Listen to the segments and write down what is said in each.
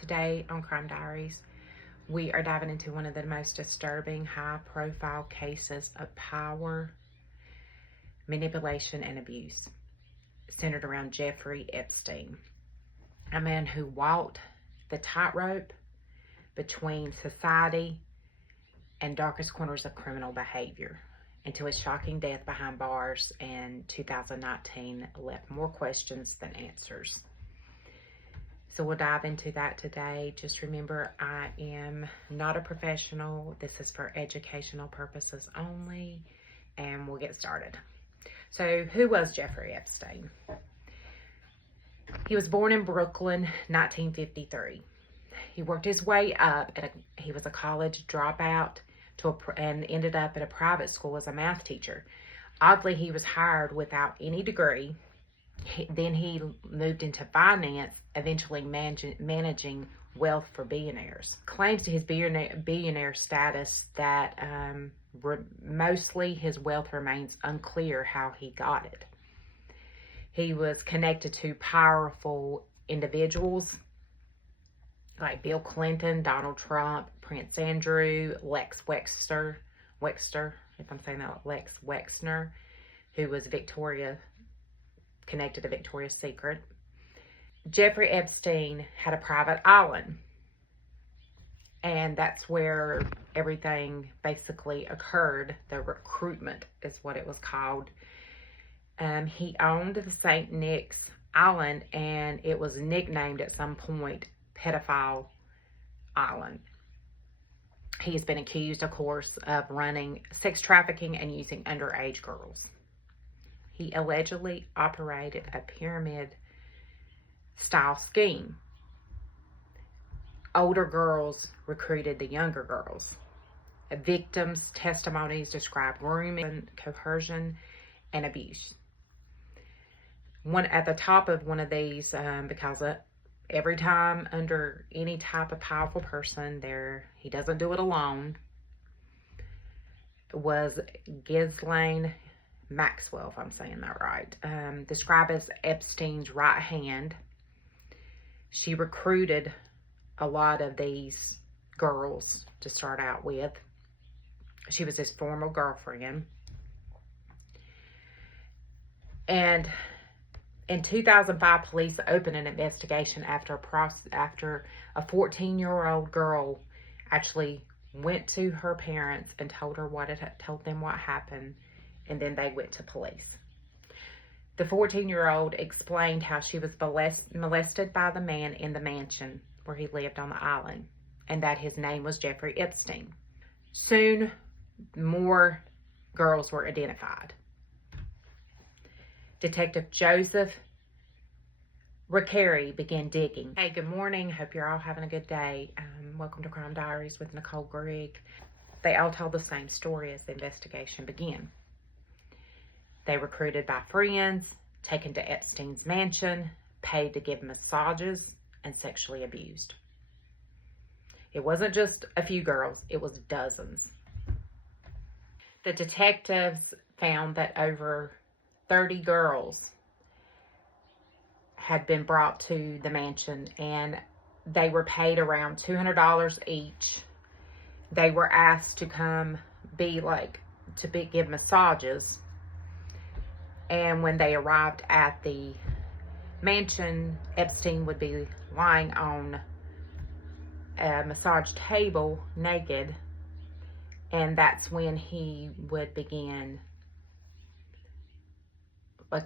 Today on Crime Diaries, we are diving into one of the most disturbing, high-profile cases of power, manipulation, and abuse, centered around Jeffery Epstein, a man who walked the tightrope between society and darkest corners of criminal behavior until his shocking death behind bars in 2019 left more questions than answers. So we'll dive into that today. Just remember, I am not a professional. This is for educational purposes only, and we'll get started. So who was Jeffery Epstein? He was born in Brooklyn, 1953. He worked his way up. He was a college dropout and ended up at a private school as a math teacher. Oddly, he was hired without any degree. Then he moved into finance, eventually managing wealth for billionaires. Claims to his billionaire status that mostly his wealth remains unclear how he got it. He was connected to powerful individuals like Bill Clinton, Donald Trump, Prince Andrew, Lex Wexner, if I'm saying that, Lex Wexner, who was connected to Victoria's Secret. Jeffrey Epstein had a private island, and that's where everything basically occurred. The recruitment is what it was called. He owned the St. Nick's Island, and it was nicknamed at some point Pedophile Island. He has been accused, of course, of running sex trafficking and using underage girls. He allegedly operated a pyramid-style scheme. Older girls recruited the younger girls. Victims' testimonies describe grooming, coercion, and abuse. At the top of one of these, because every time under any type of powerful person, he doesn't do it alone, was Ghislaine Maxwell, if I'm saying that right, described as Epstein's right hand. She recruited a lot of these girls to start out with. She was his former girlfriend. And in 2005, police opened an investigation after a 14-year-old girl actually went to her parents and told them what happened. And then they went to police. The 14-year-old explained how she was molested by the man in the mansion where he lived on the island, and that his name was Jeffrey Epstein. Soon, more girls were identified. Detective Joseph Riccieri began digging. Hey, good morning. Hope you're all having a good day. Welcome to Crime Diaries with Nicole Grigg. They all told the same story as the investigation began. They recruited by friends, taken to Epstein's mansion, paid to give massages, and sexually abused. It wasn't just a few girls, it was dozens. The detectives found that over 30 girls had been brought to the mansion, and they were paid around $200 each. They were asked to come give massages. And when they arrived at the mansion, Epstein would be lying on a massage table naked. And that's when he would begin,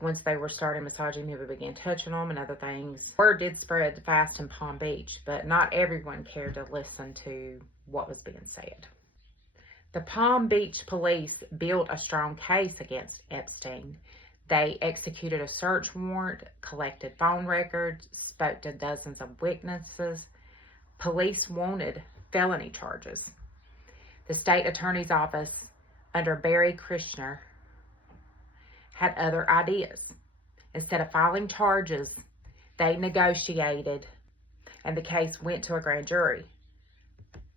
once they were starting massaging, he would begin touching them and other things. Word did spread fast in Palm Beach, but not everyone cared to listen to what was being said. The Palm Beach police built a strong case against Epstein. They executed a search warrant, collected phone records, spoke to dozens of witnesses. Police wanted felony charges. The state attorney's office under Barry Krishner had other ideas. Instead of filing charges, they negotiated, and the case went to a grand jury.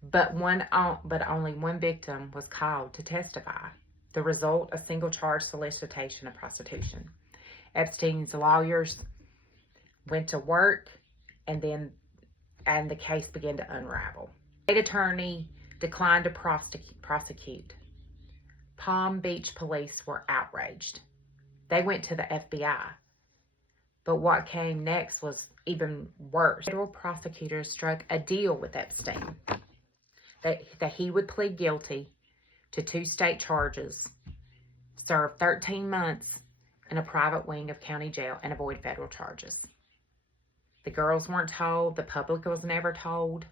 But only one victim was called to testify. The result, a single charge solicitation of prostitution. Epstein's lawyers went to work, and then and the case began to unravel. The state attorney declined to prosecute. Palm Beach police were outraged. They went to the FBI. But what came next was even worse. Federal prosecutors struck a deal with Epstein that he would plead guilty to 2 state charges, serve 13 months in a private wing of county jail, and avoid federal charges. The girls weren't told. The public was never told.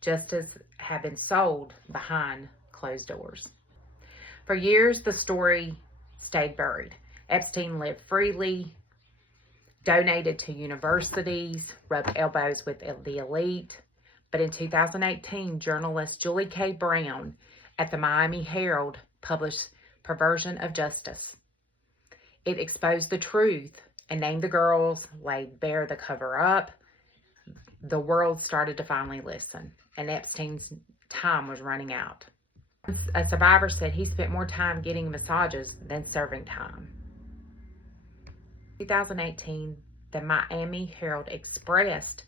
Justice had been sold behind closed doors. For years, the story stayed buried. Epstein lived freely, donated to universities, rubbed elbows with the elite. But in 2018, journalist Julie K. Brown at the Miami Herald published Perversion of Justice. It exposed the truth and named the girls, laid bare the cover-up. The world started to finally listen, and Epstein's time was running out. A survivor said he spent more time getting massages than serving time. 2018, the Miami Herald expressed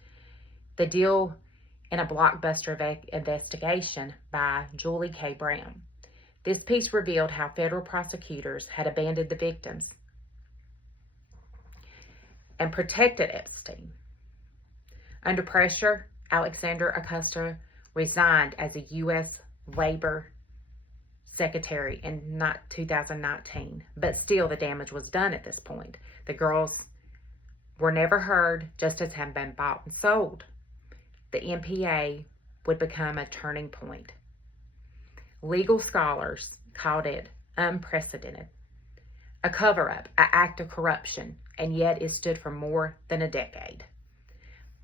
the deal in a blockbuster investigation by Julie K. Brown. This piece revealed how federal prosecutors had abandoned the victims and protected Epstein. Under pressure, Alexander Acosta resigned as a U.S. Labor Secretary in 2019, but still the damage was done at this point. The girls were never heard, justice had been bought and sold. The MPA would become a turning point. Legal scholars called it unprecedented, a cover-up, an act of corruption, and yet it stood for more than a decade.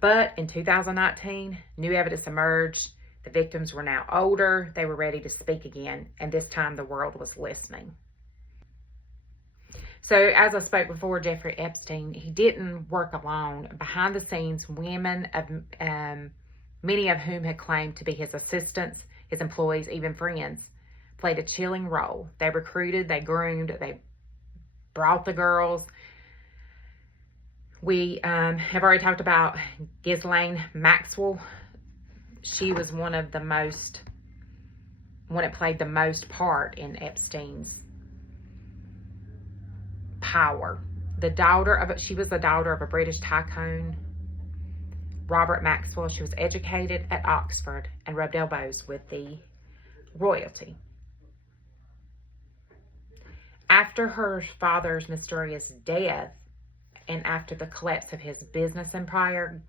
But in 2019, new evidence emerged. The victims were now older, they were ready to speak again, and this time the world was listening. So, as I spoke before, Jeffrey Epstein, he didn't work alone. Behind the scenes, women, many of whom had claimed to be his assistants, his employees, even friends, played a chilling role. They recruited, they groomed, they brought the girls. We have already talked about Ghislaine Maxwell. She was one that played the most part in Epstein's power. She was the daughter of a British tycoon, Robert Maxwell. She was educated at Oxford and rubbed elbows with the royalty. After her father's mysterious death and after the collapse of his business empire,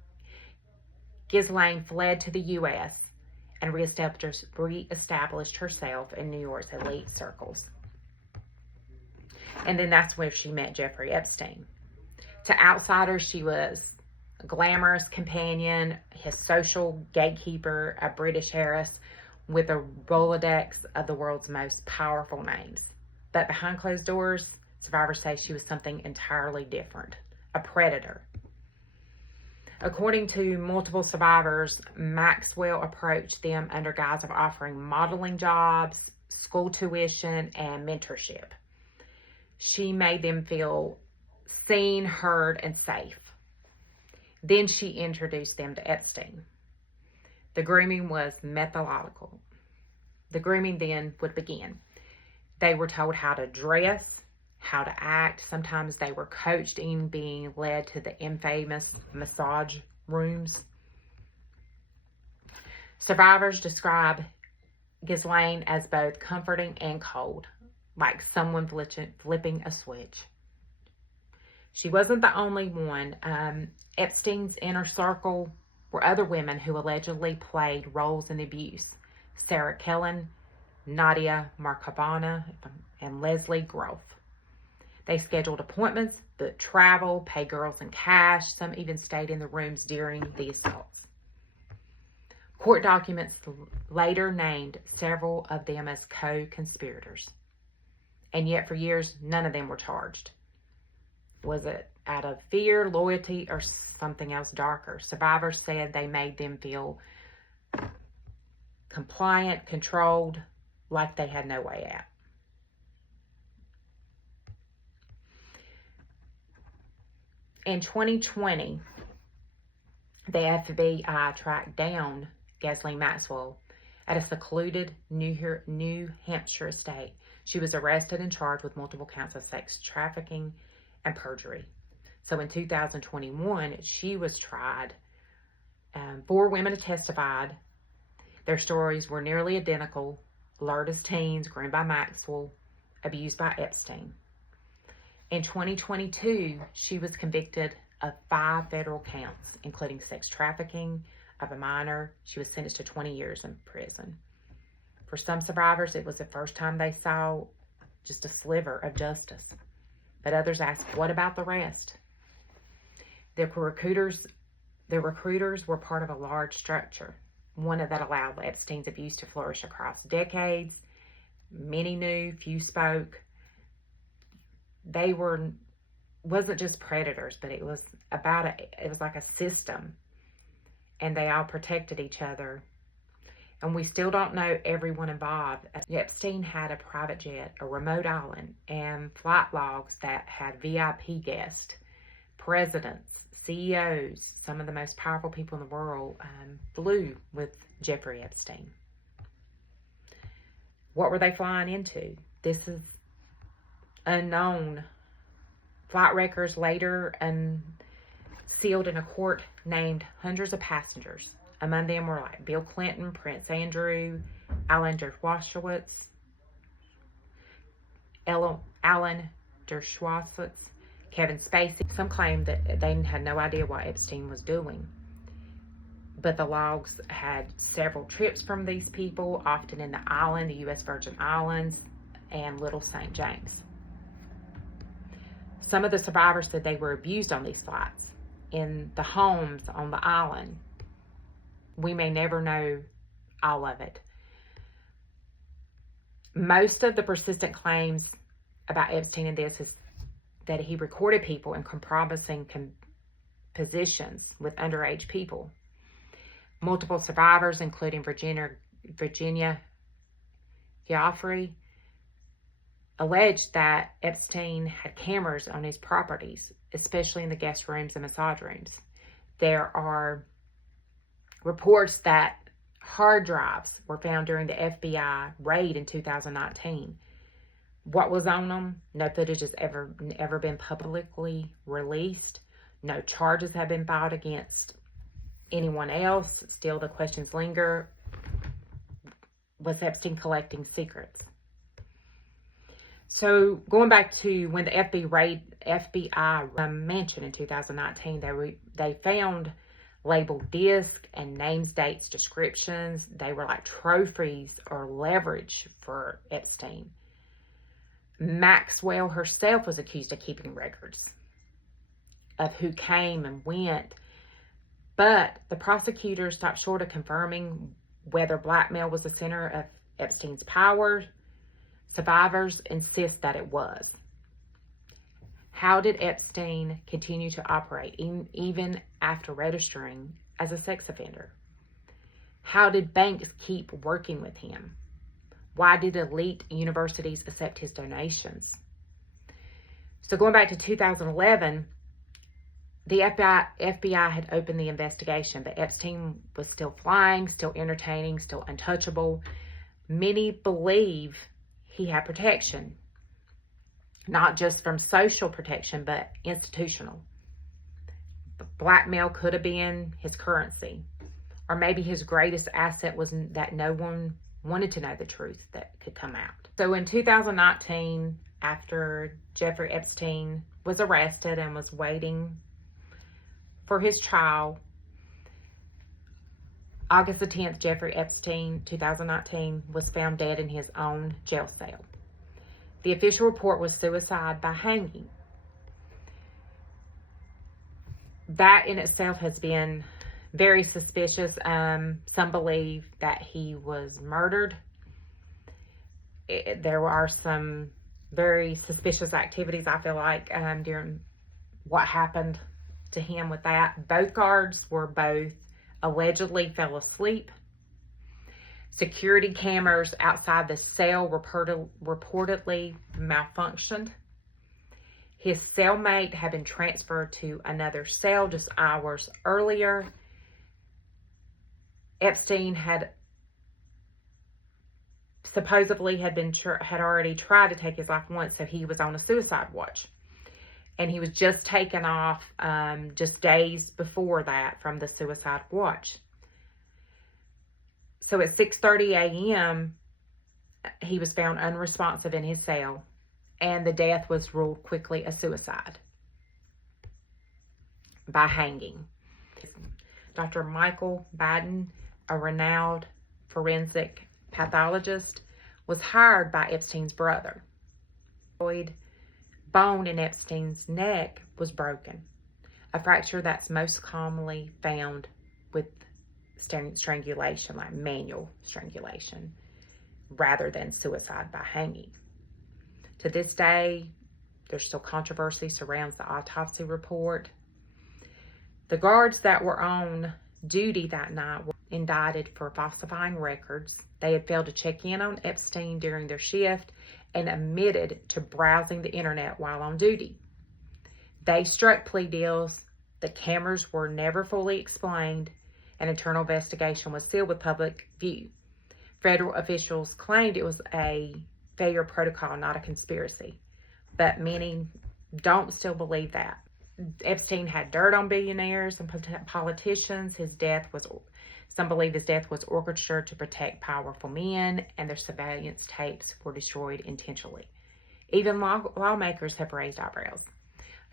Ghislaine fled to the U.S. and reestablished herself in New York's elite circles. And then that's where she met Jeffrey Epstein. To outsiders, she was a glamorous companion, his social gatekeeper, a British heiress with a Rolodex of the world's most powerful names. But behind closed doors, survivors say she was something entirely different, a predator. According to multiple survivors, Maxwell approached them under guise of offering modeling jobs, school tuition, and mentorship. She made them feel seen, heard, and safe. Then she introduced them to Epstein. The grooming was methodical. The grooming then would begin. They were told how to dress, how to act. Sometimes they were coached in being led to the infamous massage rooms. Survivors describe Ghislaine as both comforting and cold, like someone flipping a switch. She wasn't the only one. Epstein's inner circle were other women who allegedly played roles in abuse. Sarah Kellen, Nadia Markovana, and Leslie Groff. They scheduled appointments, booked travel, paid girls in cash. Some even stayed in the rooms during the assaults. Court documents later named several of them as co-conspirators. And yet for years, none of them were charged. Was it out of fear, loyalty, or something else darker? Survivors said they made them feel compliant, controlled, like they had no way out. In 2020, the FBI tracked down Ghislaine Maxwell at a secluded New Hampshire estate. She was arrested and charged with multiple counts of sex trafficking and perjury. So in 2021, she was tried. 4 women testified. Their stories were nearly identical. Lured as teens, groomed by Maxwell, abused by Epstein. In 2022, she was convicted of 5 federal counts, including sex trafficking of a minor. She was sentenced to 20 years in prison. For some survivors, it was the first time they saw just a sliver of justice. But others asked, what about the rest? The recruiters were part of a large structure, one that allowed Epstein's abuse to flourish across decades. Many knew, few spoke. They wasn't just predators, but it was like a system, and they all protected each other. And we still don't know everyone involved. Epstein had a private jet, a remote island, and flight logs that had VIP guests, presidents, CEOs, some of the most powerful people in the world flew with Jeffrey Epstein. What were they flying into? This is unknown. Flight records later sealed in a court named hundreds of passengers. Among them were like Bill Clinton, Prince Andrew, Alan Dershowitz, Kevin Spacey. Some claimed that they had no idea what Epstein was doing. But the logs had several trips from these people, often in the U.S. Virgin Islands, and Little St. James. Some of the survivors said they were abused on these flights, in the homes on the island. We may never know all of it. Most of the persistent claims about Epstein in this is that he recorded people in compromising positions with underage people. Multiple survivors, including Virginia Jeffery, alleged that Epstein had cameras on his properties, especially in the guest rooms and massage rooms. There are reports that hard drives were found during the FBI raid in 2019. What was on them? No footage has ever been publicly released. No charges have been filed against anyone else. Still, the questions linger. Was Epstein collecting secrets? So, going back to when the FBI mansion in 2019, they found labeled disc and names, dates, descriptions. They were like trophies or leverage for Epstein. Maxwell herself was accused of keeping records of who came and went, but the prosecutors stopped short of confirming whether blackmail was the center of Epstein's power. Survivors insist that it was. How did Epstein continue to operate even after registering as a sex offender? How did banks keep working with him? Why did elite universities accept his donations? So going back to 2011, the FBI had opened the investigation, but Epstein was still flying, still entertaining, still untouchable. Many believe he had protection, not just from social protection, but institutional. Blackmail could have been his currency, or maybe his greatest asset was that no one wanted to know the truth that could come out. So in 2019, after Jeffrey Epstein was arrested and was waiting for his trial, August the 10th, Jeffrey Epstein, 2019, was found dead in his own jail cell. The official report was suicide by hanging. That in itself has been very suspicious. Some believe that he was murdered. There are some very suspicious activities, I feel like, during what happened to him with that. Both guards were allegedly fell asleep. Security cameras outside the cell reportedly malfunctioned. His cellmate had been transferred to another cell just hours earlier. Epstein had supposedly had already tried to take his life once, so he was on a suicide watch. And he was just taken off just days before that from the suicide watch. So at 6:30 a.m., he was found unresponsive in his cell, and the death was ruled quickly a suicide by hanging. Dr. Michael Baden, a renowned forensic pathologist, was hired by Epstein's brother. The bone in Epstein's neck was broken, a fracture that's most commonly found with strangulation, like manual strangulation, rather than suicide by hanging. To this day, there's still controversy surrounds the autopsy report. The guards that were on duty that night were indicted for falsifying records. They had failed to check in on Epstein during their shift and admitted to browsing the internet while on duty. They struck plea deals. The cameras were never fully explained. An internal investigation was sealed with public view. Federal officials claimed it was a failure protocol, not a conspiracy. But many don't still believe that. Epstein had dirt on billionaires and politicians. Some believe his death was orchestrated to protect powerful men, and their surveillance tapes were destroyed intentionally. Even lawmakers have raised eyebrows.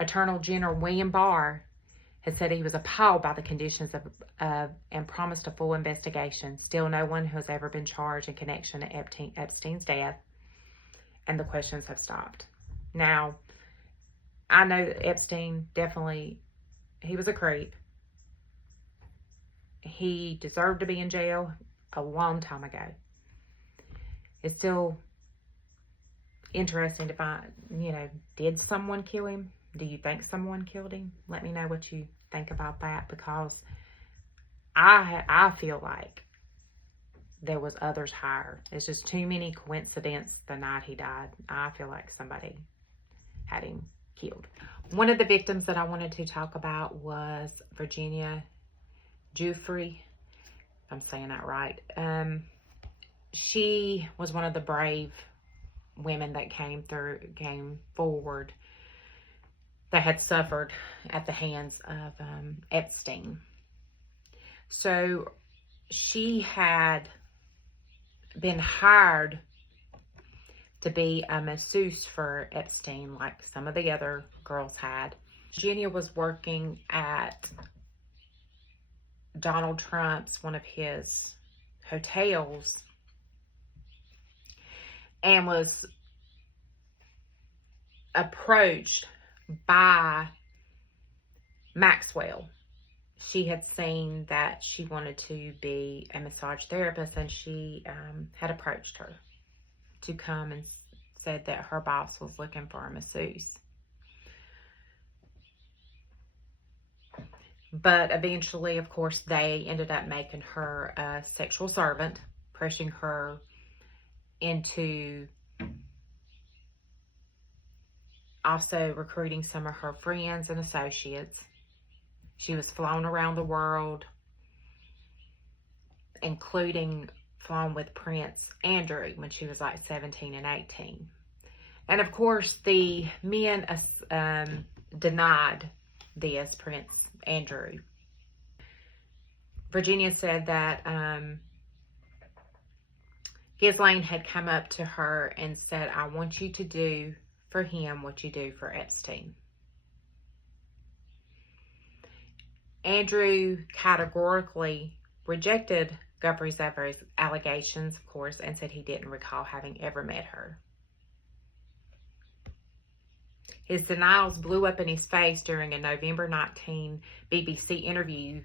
Attorney General William Barr has said he was appalled by the conditions and promised a full investigation. Still, no one has ever been charged in connection to Epstein's death, and the questions have stopped. Now, I know that Epstein he was a creep. He deserved to be in jail a long time ago. It's still interesting to find, did someone kill him? Do you think someone killed him? Let me know what you think about that, because I feel like there was others higher. It's just too many coincidences the night he died. I feel like somebody had him killed. One of the victims that I wanted to talk about was Virginia Jeffery. I'm saying that right. She was one of the brave women that came forward that had suffered at the hands of Epstein. So she had been hired to be a masseuse for Epstein, like some of the other girls had. Virginia was working at Donald Trump's, one of his hotels, and was approached by Maxwell. She had seen that she wanted to be a massage therapist, and she had approached her to come and said that her boss was looking for a masseuse. But eventually, of course, they ended up making her a sexual servant, pushing her into also recruiting some of her friends and associates. She was flown around the world, including flown with Prince Andrew when she was like 17 and 18. And of course, the men denied this, Prince Andrew. Virginia said that Ghislaine had come up to her and said, "I want you to do for him what you do for Epstein." Andrew categorically rejected Jeffrey's allegations, of course, and said he didn't recall having ever met her. His denials blew up in his face during a November 19 BBC interview.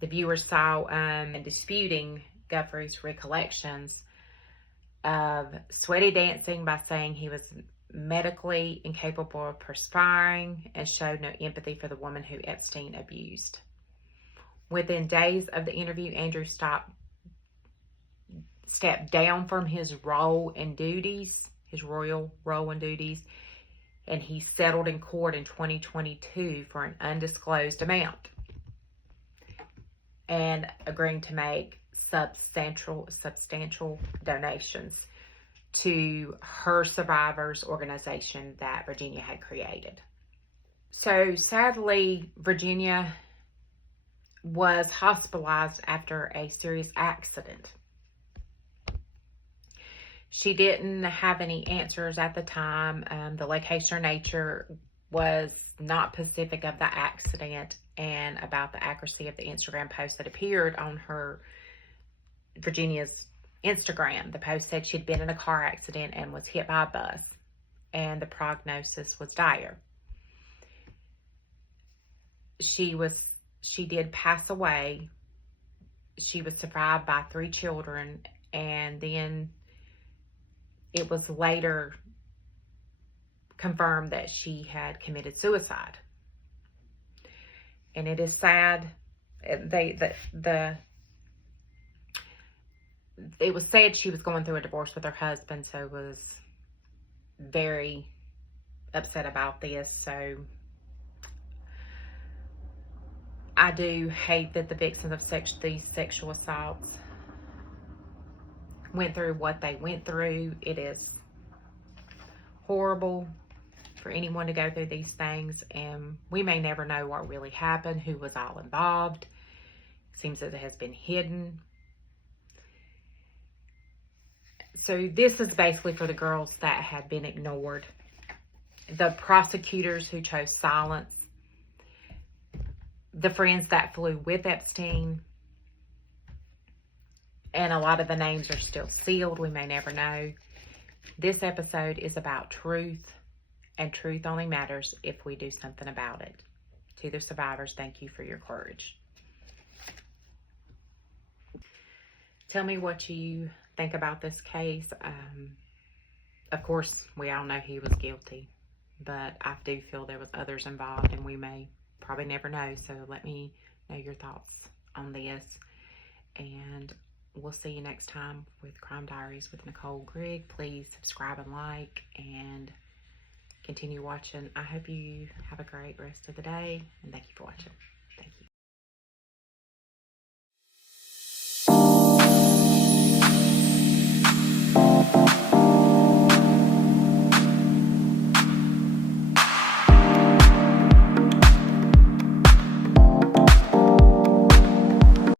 The viewers saw and disputing Jeffrey's recollections of sweaty dancing by saying he was medically incapable of perspiring and showed no empathy for the woman who Epstein abused. Within days of the interview, Andrew stepped down from his role and duties, his royal role and duties, and he settled in court in 2022 for an undisclosed amount. and agreeing to make substantial donations to her survivors organization that Virginia had created. So sadly, Virginia was hospitalized after a serious accident. She didn't have any answers at the time. The location or nature was not specific of the accident and about the accuracy of the Instagram post that appeared on Virginia's Instagram. The post said she'd been in a car accident and was hit by a bus, and the prognosis was dire. She did pass away. She was survived by 3 children, and then it was later confirmed that she had committed suicide. And it is sad. It was said she was going through a divorce with her husband, so was very upset about this. So I do hate that the victims of these sexual assaults went through what they went through. It is horrible for anyone to go through these things, and we may never know what really happened, who was all involved. It seems that it has been hidden. So this is basically for the girls that had been ignored, the prosecutors who chose silence, the friends that flew with Epstein, and a lot of the names are still sealed. We may never know. This episode is about truth, and truth only matters if we do something about it. To the survivors, thank you for your courage. Tell me what you think about this case. Of course, we all know he was guilty, but I do feel there was others involved, and we may probably never know. So let me know your thoughts on this, and we'll see you next time with Crime Diaries with Nicole Grigg. Please subscribe and like, and continue watching. I hope you have a great rest of the day, and thank you for watching. Thank you.